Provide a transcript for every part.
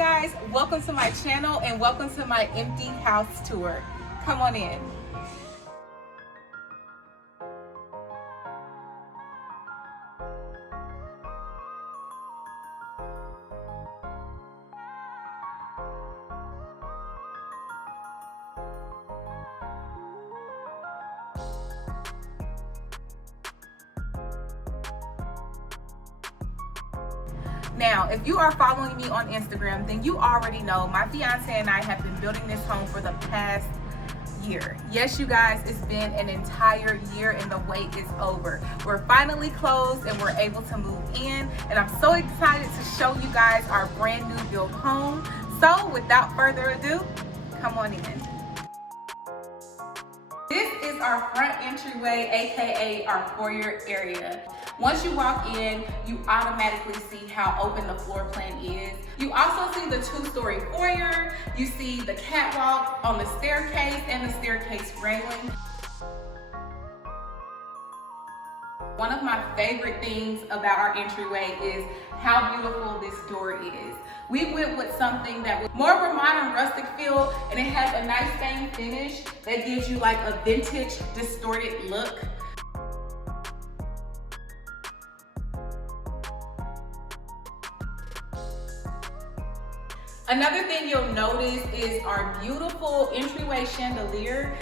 guys, welcome to my channel and welcome to my empty house tour. Come on in. Now, if you are following me on Instagram, then you already know my fiance and I have been building this home for the past year. Yes, you guys, it's been an entire year and the wait is over. We're finally closed and we're able to move in, and I'm so excited to show you guys our brand new built home. So without further ado, come on in. This is our front entryway, aka our foyer area. Once you walk in, you automatically see how open the floor plan is. You also see the two-story foyer. You see the catwalk on the staircase and the staircase railing. One of my favorite things about our entryway is how beautiful this door is. We went with something that was more of a modern rustic feel, and it has a nice stained finish that gives you like a vintage distorted look. Another thing you'll notice is our beautiful entryway chandelier.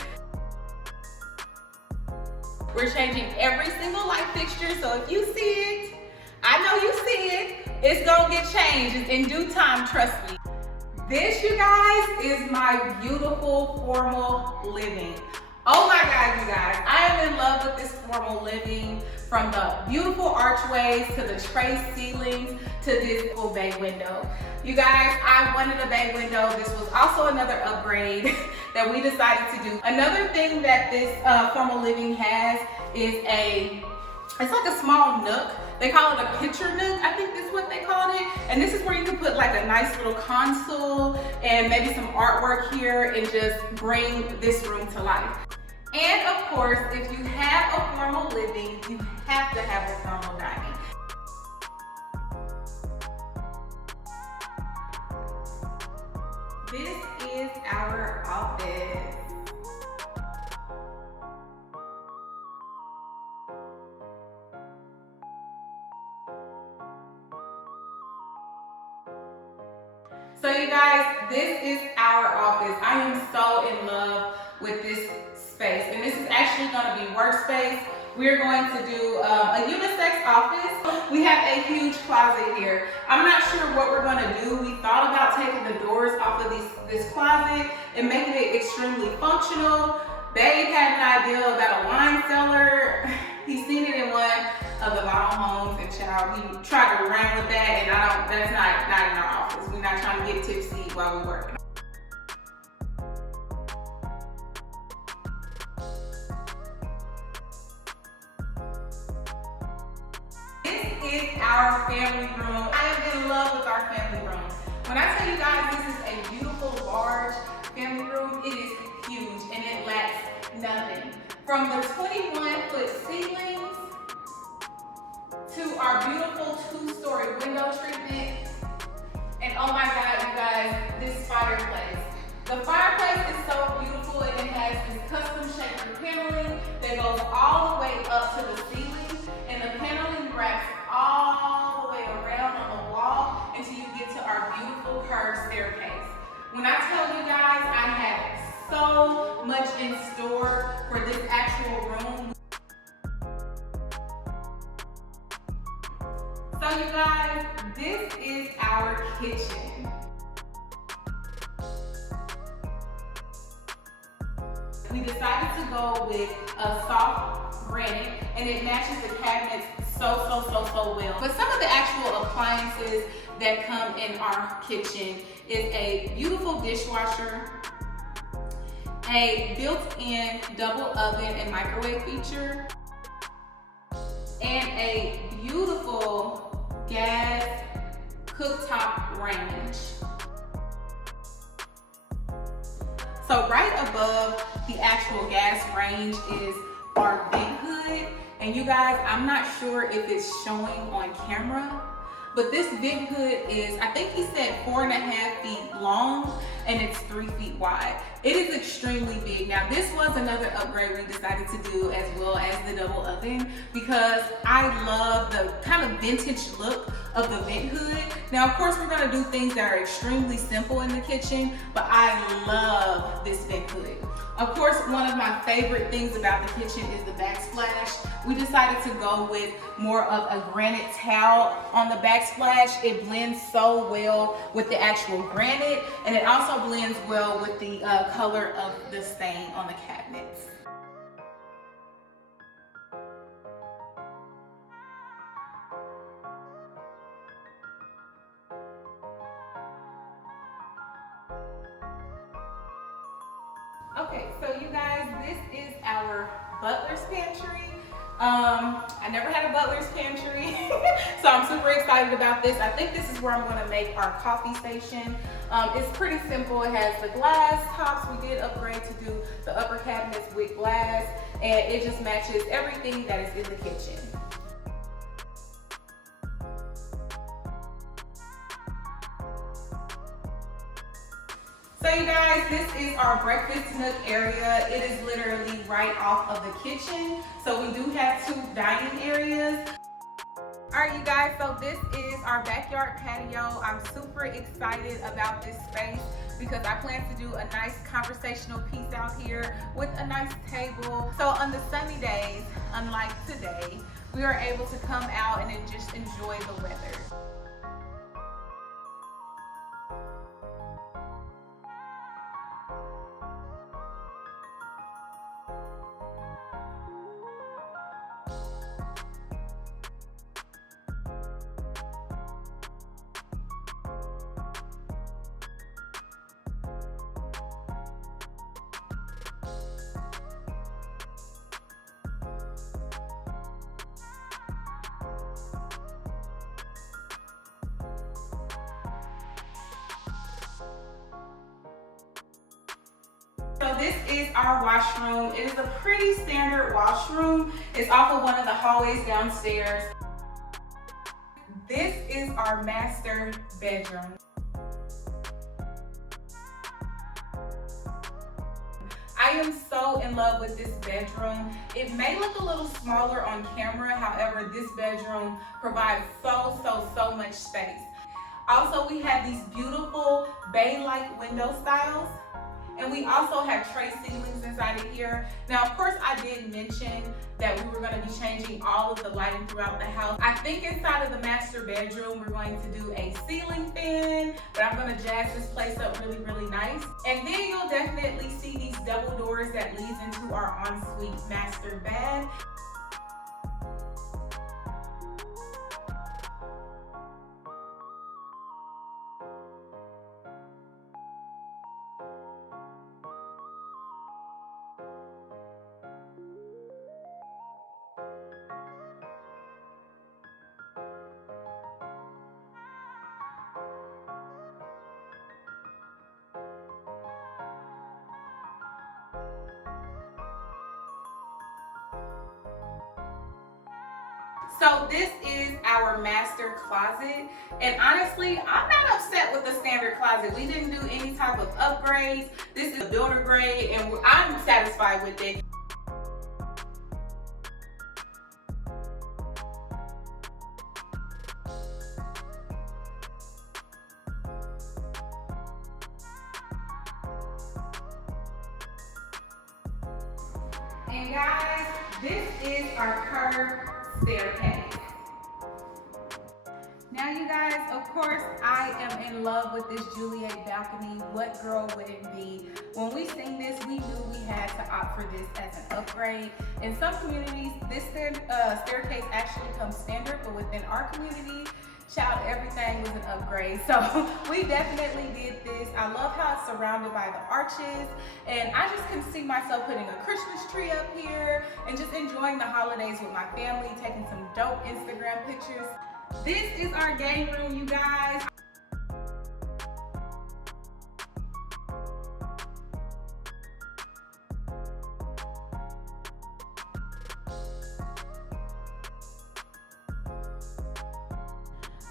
We're changing every single light fixture, so if you see it, I know you see it, it's gonna get changed in due time, trust me. This, you guys, is my beautiful formal living. Oh my God, you guys, I am in love with this formal living, from the beautiful archways to the tray ceilings to this full bay window. You guys, I wanted a bay window. This was also another upgrade that we decided to do. Another thing that this formal living has is it's like a small nook. They call it a picture nook, I think that's what they call it. And this is where you can put like a nice little console and maybe some artwork here and just bring this room to life. And of course, if you have a formal living, you have to have a formal dining. This is our office. So you guys, this is our office. I am so in love with this space, and this is actually going to be workspace. We're going to do a unisex office. We have a huge closet here. I'm not sure what we're going to do. We thought about taking the doors off of this closet and making it extremely functional. Babe had an idea about a wine cellar. He's seen it in one of the model homes, and child, he tried to run with that, and that's not in our office. We're not trying to get tipsy while we're working. This is our family room. I am in love with our family room. When I tell you guys this is a beautiful, large family room, it is huge and it lacks nothing. From the 21-foot ceilings to our beautiful two-story window treatment, and oh my God, you guys, this fireplace. The fireplace is so beautiful, and it has this custom shaker paneling that goes all the way up to the ceiling, and the paneling wraps all the way around on the wall until you get to our beautiful curved staircase. When I tell you guys, I have so much in store for this actual room. So you guys, this is our kitchen. We decided to go with a soft granite, and it matches the cabinets so well. But some of the actual appliances that come in our kitchen is a beautiful dishwasher, a built-in double oven and microwave feature, and a beautiful gas cooktop range. So right above the actual gas range is our vent hood. And you guys, I'm not sure if it's showing on camera, but this vent hood is, I think he said 4.5 feet long and it's 3 feet wide. It is extremely big. Now this was another upgrade we decided to do, as well as the double oven, because I love the kind of vintage look of the vent hood. Now of course we're gonna do things that are extremely simple in the kitchen, but I love this vent hood. Of course, one of my favorite things about the kitchen is the backsplash. We decided to go with more of a granite tile on the backsplash. It blends so well with the actual granite, and it also blends well with the color of the stain on the cabinets. Okay, so you guys, this is our Butlers Pantry. I never had a Butlers Pantry, so I'm super excited about this. I think this is where I'm gonna make our coffee station. It's pretty simple. It has the glass tops. We did upgrade to do the upper cabinets with glass, and it just matches everything that is in the kitchen. So you guys, this is our breakfast nook area. It is literally right off of the kitchen. So we do have 2 dining areas. All right, you guys, so this is our backyard patio. I'm super excited about this space because I plan to do a nice conversational piece out here with a nice table. So on the sunny days, unlike today, we are able to come out and then just enjoy the weather. So this is our washroom. It is a pretty standard washroom. It's off of one of the hallways downstairs. This is our master bedroom. I am so in love with this bedroom. It may look a little smaller on camera, however, this bedroom provides so much space. Also, we have these beautiful bay-like window styles. And we also have tray ceilings inside of here. Now, of course, I did mention that we were gonna be changing all of the lighting throughout the house. I think inside of the master bedroom, we're going to do a ceiling fan, but I'm gonna jazz this place up really nice. And then you'll definitely see these double doors that leads into our ensuite master bath. So this is our master closet, and honestly, I'm not upset with the standard closet. We didn't do any type of upgrades. This is a builder grade, and I'm satisfied with it. And guys, this is our curved staircase. Now you guys, of course, I am in love with this Juliet balcony. What girl wouldn't be? When we seen this, we knew we had to opt for this as an upgrade. In some communities, this staircase actually comes standard, but within our community, child, everything was an upgrade. So we definitely did this. I love how it's surrounded by the arches, and I just can see myself putting a Christmas tree up here and just enjoying the holidays with my family, taking some dope Instagram pictures. This is our game room, you guys.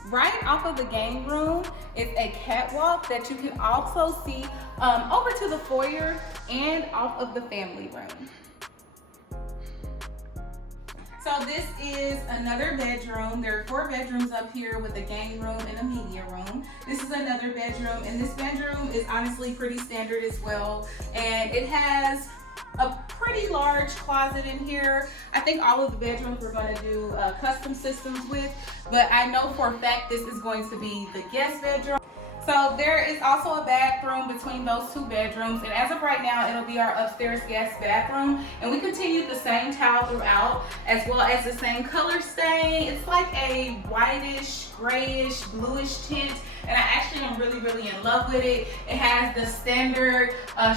Right off of the game room is a catwalk that you can also see over to the foyer and off of the family room. So this is another bedroom. There are 4 bedrooms up here with a game room and a media room. This is another bedroom, and this bedroom is honestly pretty standard as well. And it has a pretty large closet in here. I think all of the bedrooms we're going to do custom systems with, but I know for a fact this is going to be the guest bedroom. So there is also a bathroom between those 2 bedrooms, and as of right now, it'll be our upstairs guest bathroom. And we continued the same tile throughout, as well as the same color stain. It's like a whitish, grayish, bluish tint, and I actually am really in love with it. It has the standard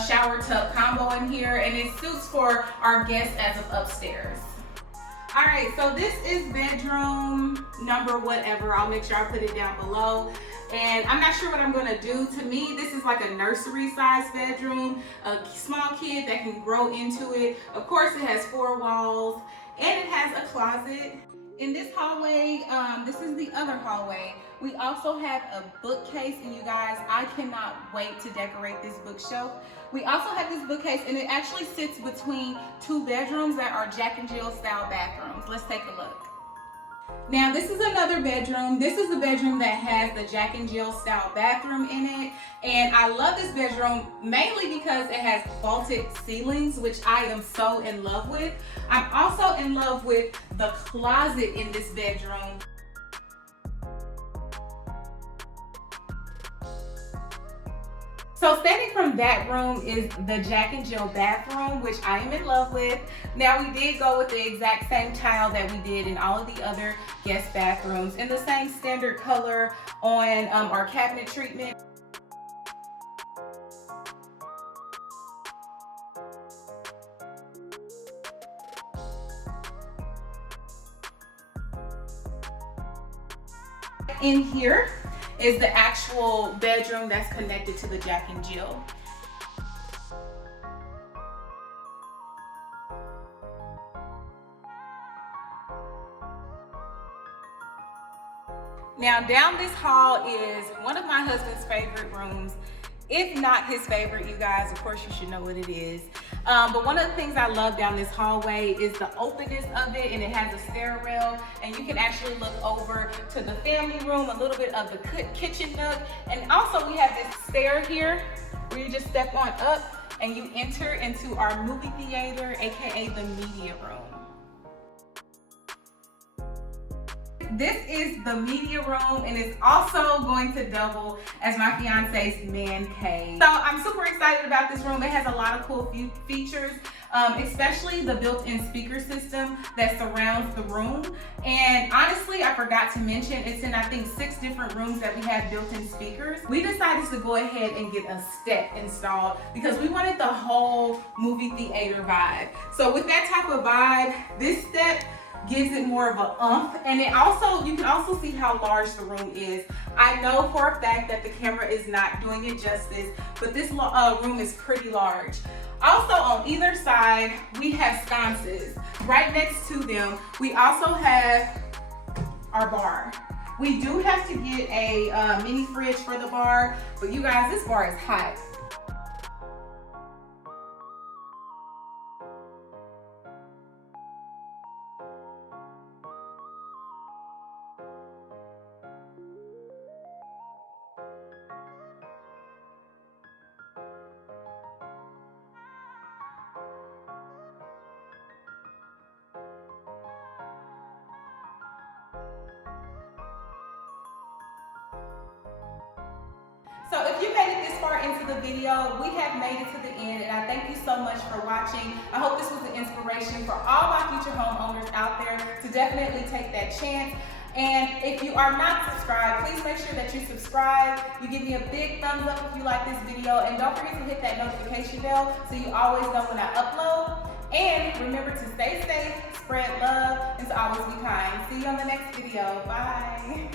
shower tub combo in here, and it suits for our guests as of upstairs. All right, so this is bedroom number whatever. I'll make sure I put it down below. And I'm not sure what I'm gonna do. To me, this is like a nursery size bedroom, a small kid that can grow into it. Of course, it has 4 walls and it has a closet. In this hallway, this is the other hallway. We also have a bookcase, and you guys, I cannot wait to decorate this bookshelf. We also have this bookcase, and it actually sits between 2 bedrooms that are Jack and Jill style bathrooms. Let's take a look. Now this is another bedroom. This is the bedroom that has the Jack and Jill style bathroom in it. And I love this bedroom mainly because it has vaulted ceilings, which I am so in love with. I'm also in love with the closet in this bedroom. So standing from that room is the Jack and Jill bathroom, which I am in love with. Now we did go with the exact same tile that we did in all of the other guest bathrooms, in the same standard color on our cabinet treatment. In here is the actual bedroom that's connected to the Jack and Jill. Now down this hall is one of my husband's favorite rooms, if not his favorite, you guys. Of course you should know what it is. But one of the things I love down this hallway is the openness of it, and it has a stairwell, and you can actually look over to the family room, a little bit of the kitchen nook. And also we have this stair here where you just step on up and you enter into our movie theater, aka the media room. This is the media room, and it's also going to double as my fiance's man cave. So I'm super excited about this room. It has a lot of cool features, especially the built-in speaker system that surrounds the room. And honestly, I forgot to mention, it's in I think 6 different rooms that we have built-in speakers. We decided to go ahead and get a step installed because we wanted the whole movie theater vibe. So with that type of vibe, this step gives it more of a umph, and it also, you can also see how large the room is. I know for a fact that the camera is not doing it justice, but this room is pretty large. Also on either side, we have sconces. Right next to them, we also have our bar. We do have to get a mini fridge for the bar, but you guys, this bar is hot. So if you made it this far into the video, we have made it to the end, and I thank you so much for watching. I hope this was an inspiration for all my future homeowners out there to definitely take that chance. And if you are not subscribed, please make sure that you subscribe. You give me a big thumbs up if you like this video, and don't forget to hit that notification bell so you always know when I upload. And remember to stay safe, spread love, and to always be kind. See you on the next video. Bye.